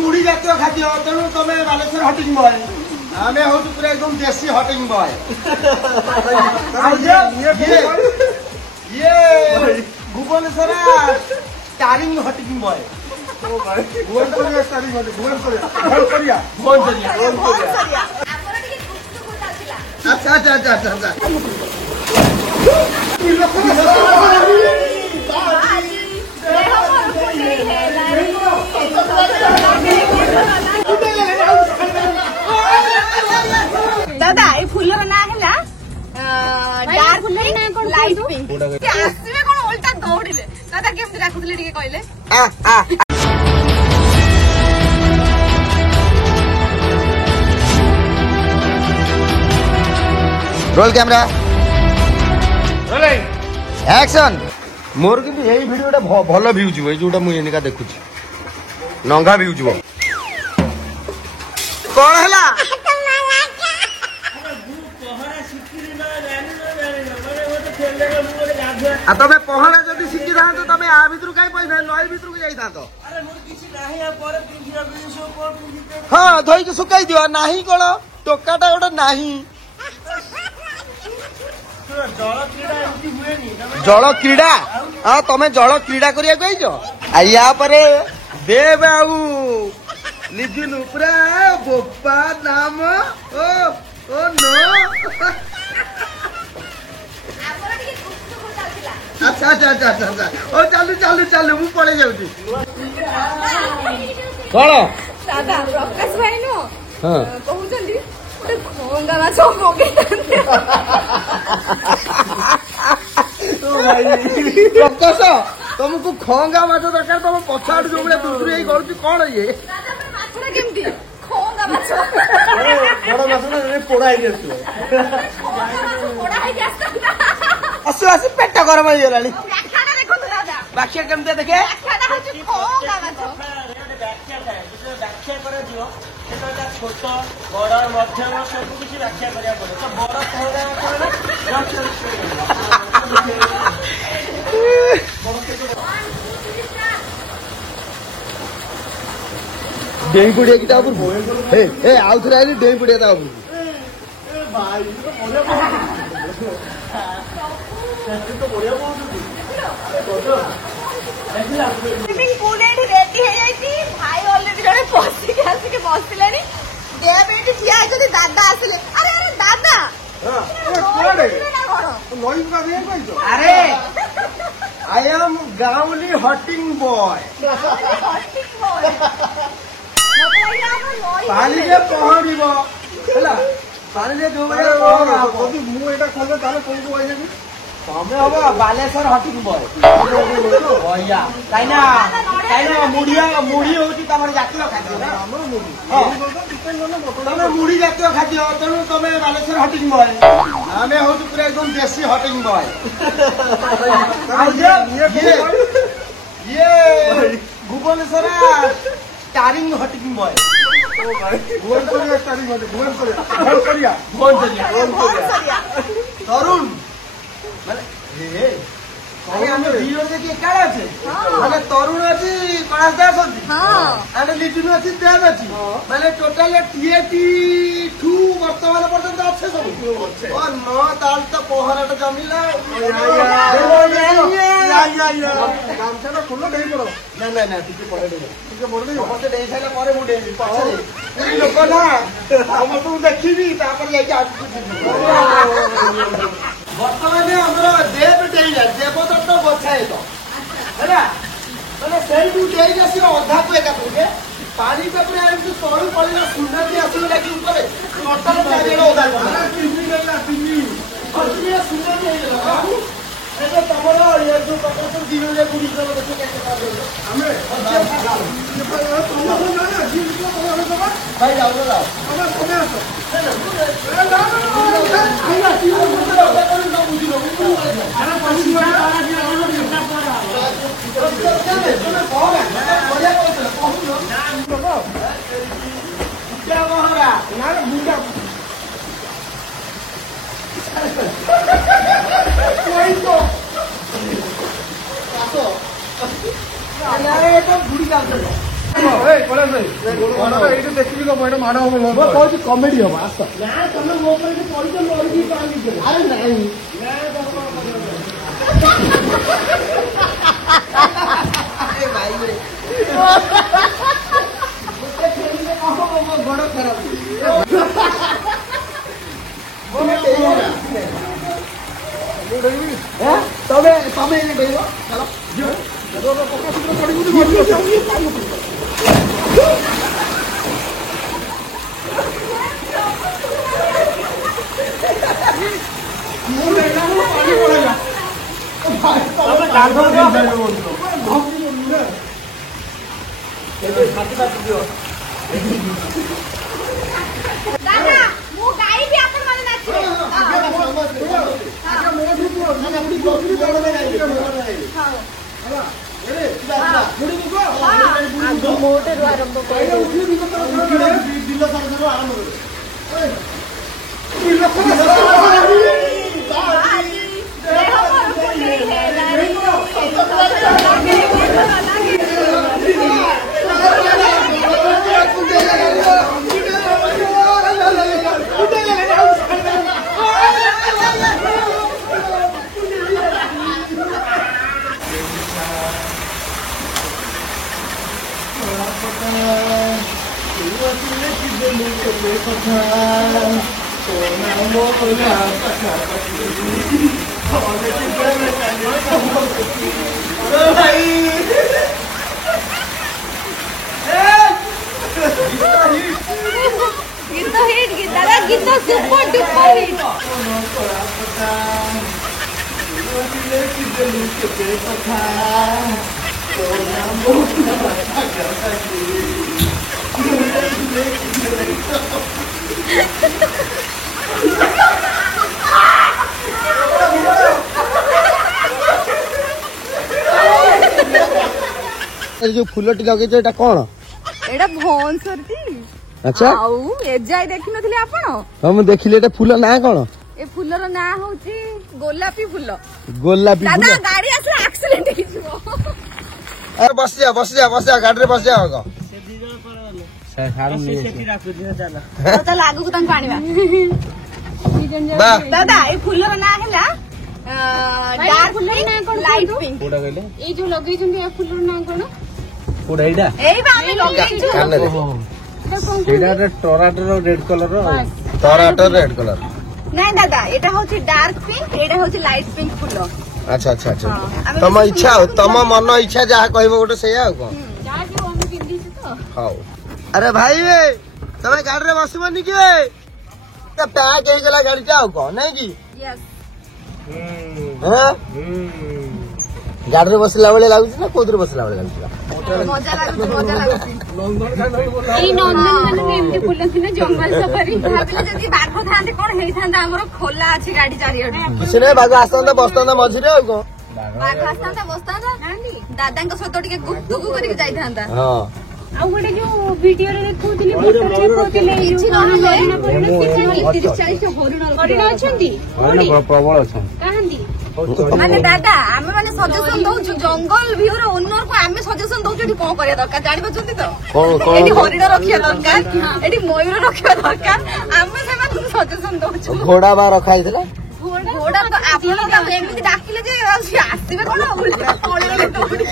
मुढ़ी जातीय खाद्य तेणु तुम बालेश्वर हटिंग बॉय आम हूँ पूरा एकदम देसी हटिंग बॉय ये भुवनेश्वर स्टारिंग हटिंग बॉय अच्छा अच्छा अच्छा अच्छा दादा ये फूलर ना है डार्क पिंक लाइट पिंक आसवे कोन उल्टा दौड़िले दादा केमति राखुतले टिके कहले रोल कैमरा एक्शन मोर कि यही वीडियोटा भल भ्यू जीव जोटा मुझे एनिका देखुची नंगा भ्यू जीव कौन है तमे पहला जदि शिखी था तो तमे आ भितर कहीं पैसा नई भितर को जाई था तो हाँ धोई के सुकाई दियो नाही कोन टोकाटा गोटे नाही जल क्रीड़ा हाँ तुम जल क्रीड़ा करिया या परे देव आउ लिखिन पूरा बोपा नाम ओ नो अच्छा अच्छा अच्छा अच्छा ओ चालू चालू चालू मु पड़े जाउची कौन दादा प्रकाश भाई नो हां कहउचंदी खोंगा माछ मोगे प्रकाश तुमको खोंगा माछ दरकार तुम पछाड़ जो बड़े दूसरी यही करूची कौन ये माछरा केमती खोंगा माछ बड़ माछ ना पोड़ा ही आसो पोड़ा है गैस आसु आसु पेट गरम हो गेलानी व्याख्यान देखो दादा वाक्य केमते देखे व्याख्यान होची खोंगा माछ व्याख्या कर दियो सेटा छोट बड़ मध्यम सब कुछ व्याख्या करिया पड़े तो बड़ खोंगा डेई पड़िया कि ता ऊपर हे हे आउ थरे आली डेई पड़िया ता ऊपर भाई तो बढ़िया स्विमिंग पूल एठी रेडी हे जाईती भाई ऑलरेडी जड़े पहुंची के आसी के बसलेनी देव एठी ठिया जदी दादा आसले अरे अरे दादा हां कोडे नई का दे कहितो अरे आई एम गाउली हटिंग बॉय हटिंग बॉय पानी जे पहरिबो हैला पानी जे जो बड़े कभी मु एटा खोले ताले कोन को आइ जाबी तमे हबो बालेश्वर हटिंग बॉय भैया काइना मुढ़ी होची तमर जातीय खाद्य ना हमर मुढ़ी हां तमे मुढ़ी जातीय खाद्य तेणु तमे बालेश्वर हटिंग बॉय आमे हूँ पूरा एकदम देसी हटिंग बॉय ये Bhubaneswar starring hunting boy Bhubaneswar starring Bhubaneswar Tarun माने तरुण अच्छी कणास दास अच्छी आने लिटुन अच्छी देव अच्छी माने टोटाल टीएटी ठू वर्तमान पर्यंत अच्छे सब और न ताल तो पोहराटा जमिला गामछाटा खोल डेई पड़ो ना ना ना टिके पड़े टिके पड़े मते डेई साइला परे मु डेई पछरे पुरी लोक ना हम तो देखिबी तापर जाई आगु बर्तमान हमरो देव डेइला देवदत्त बछाए तो हैला माने सेई दु डेइला से अधा को एका तुके पानी पे पूरा एमति तळु पळिला सुंदर भी आसु लागी ऊपर टोटल चारिडो अधा करला टिमी गेला टिमी अतिया सुंदर भी हेला बाबू एतो तमरो ये जो पकड़ दिन ले गुडी कर देखो कैसे कर हमें भाई जाओ जाओ हम समय आसो କମେଡି ହବ ଆସ ବଡ ଖରାପ ତମେ ତମେ ଡେଇବ ଦାଦା ମୁଁ ଗାଇବି ଆପଣ ମାନେ ନାଚିବେ ମୋଟରୁ ଆରମ୍ଭ गीत हिट गीत दादा गीत सुपर डुपर हिट जो फुलटी लगे एटा कौन एटा भौंसरती अच्छा आउ एजाय देखि नथिले आपण हम देखिले एटा फूल ना कौन ए फुलर ना होची गोलापी फुल गोलापी फूल दादा गाड़ी आसले एक्सीडेंट हो जिवो अरे बस जा गाड़ी रे बस जा आगो तो लागू को तन पानी दादा ए फुलर ना हला डार्क फुलर ना कोन लाइट पिंक कोडा कहले ए जो लगै जंदी ए फुलर ना कोन कोडा एडा एई बा आमी लगै छु एडा टोराटो रेड कलर टोराटो रेड कलर नहीं दादा एटा होची डार्क पिंक एटा होची लाइट पिंक फुल अच्छा अच्छा अच्छा तम इच्छा हो तम मन इच्छा जहा कहबो गोटे सेया हो को जा जो हम किंदी छु तो हां अरे भाई तमे गाड़ी रे बसबनी के त पैक हे गेला गाड़ी टा हो को नहीं की यस हां गाड़ी रे बसला बेले लागु ना कोदरे बसला बेले लागु मजा लागु एई नंदनकानन एमती बुलंती ना जंगल सफारी भाबिले जदी बाघ थांते कोन हेई थांता हमरो खोला अछि गाड़ी चारियडे किछ नै बाघ आस्तंदा बस्तंदा मझी रे हो को बाघ आस्तंदा बस्तंदा नांदी दादांक सतो टिके गुप्तुकु करिक जाई थांता हां आ गोटे जो वीडियो रे देखुथिले फोटो देखुथिले किछि नहले हरिण अछंती प्रबल अछन काहंदी माने दादा आमे माने सजेशन दउछु जंगल व्यू रे ओनर को आमे सजेशन दउछु एठी कोन करिया दरकार जानि बचुंती तो एठी हरिण रखिया दरकार एठी मयूर रखिया दरकार आमे सेमा सजेशन दउछु घोड़ा बा रखा हितला घोड़ा तो आपण तो एमिति डाकिले जे आसीबे कोन उल्टा तळेले दौड़ी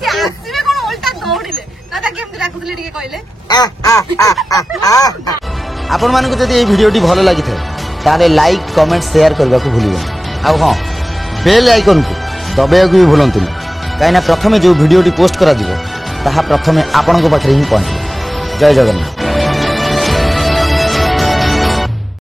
से आसीबे कोन उल्टा दौड़िले दादा केमति डाकुथले टिके कहले आपण मानको जदि ए वीडियोटी भलो लागिथे ताले लाइक कमेंट शेयर करबा को भूलिबो आ हां बेल आइकन को दबाया को भी भूलंतुनी काइना प्रथमे जो वीडियोटी पोस्ट करा दिबो ताहा प्रथमे आपन को पाखरे ही पहुंचे जय जगन्नाथ।